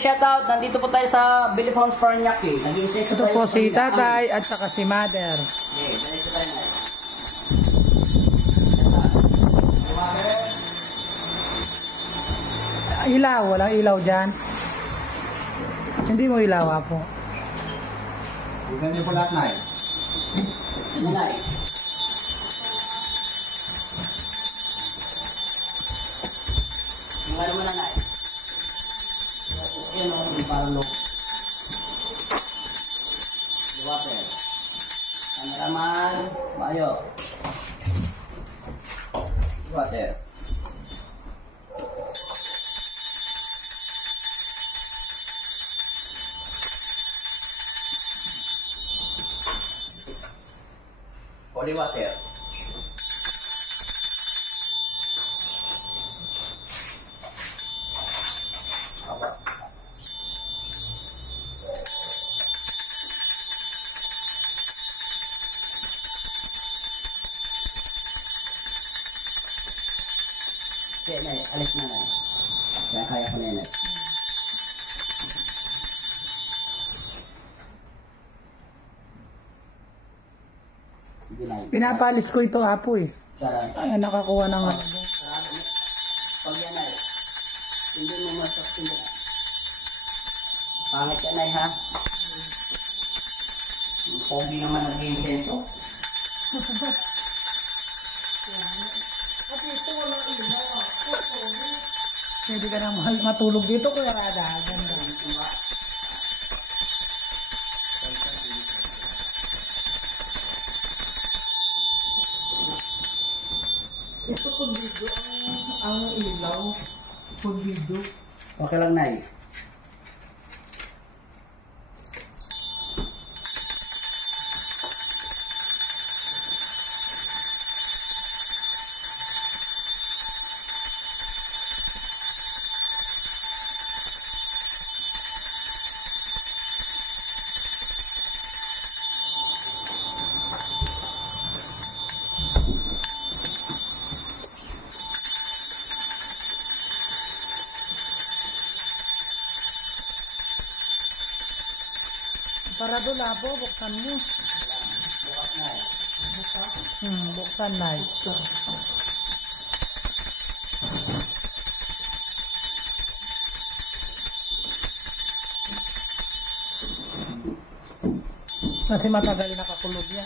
shout out. Nandito po tayo sa Billy Homes Paranaque. Nag-i-insect Ito po si tatay at saka si mother. Okay, ganito tayo na. Ilaw, walang ilaw dyan. Hindi mo ilaw po. Ganyan po lahat na eh. Nanay. Yung ano mo nanay. Yan o, hindi parang low. Water. Cameraman, Mayo. Water. Holy water. Okay, Nay, alis na Nay. Kaya ko na yun, Nay. Sige, Nay. Pinapalis ko ito apo eh. Sarap. Ay, nakakuha ng ano. Pag yan ay, hindi mo masaksin na. Pangit yan ay ha. Yung pogi naman nag-iinsenso. Pwede ka na matulog dito kaya rada. Ganda. Ito kung dito ang ilaw. Kung dito. Okay lang, Nay. Para doon apo, buksan mo. Bukas na eh. Buksan na. Kasi matagal nakakulog yan.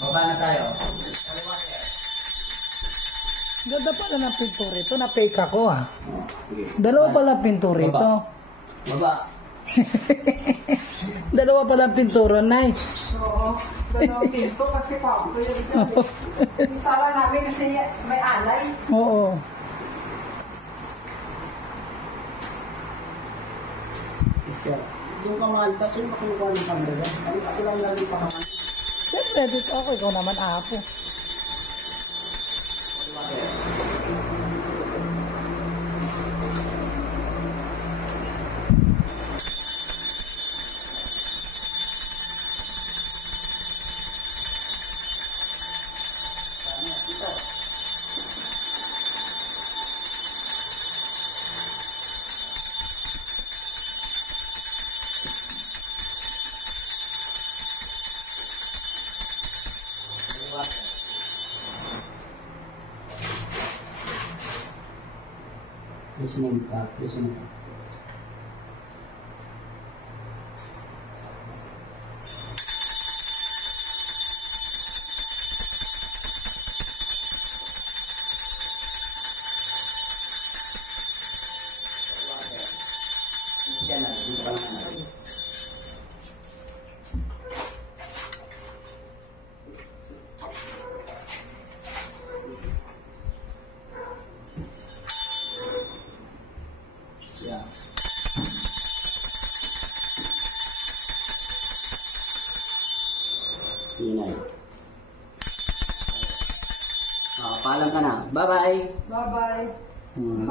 Baba na tayo. Ganda pala ng pintura ito. Na-fake ako ah. Oh, sige. Dalawa pala pintura ito. Baba. Dalawa pala pintura, Nay. Oo, dalawang pinto kasi pa ako yung sala namin kasi may alay. Oo. Yung kamalpas, yung makinukuha ng kamera. Ako lang lagi pa naman. Siyempre, dito ako. Ikaw naman apo. Listening ka, listening ka. Yan na, dito ka naman. Yan. Inay. Paalam ka na. Bye-bye. Bye-bye. Hmm,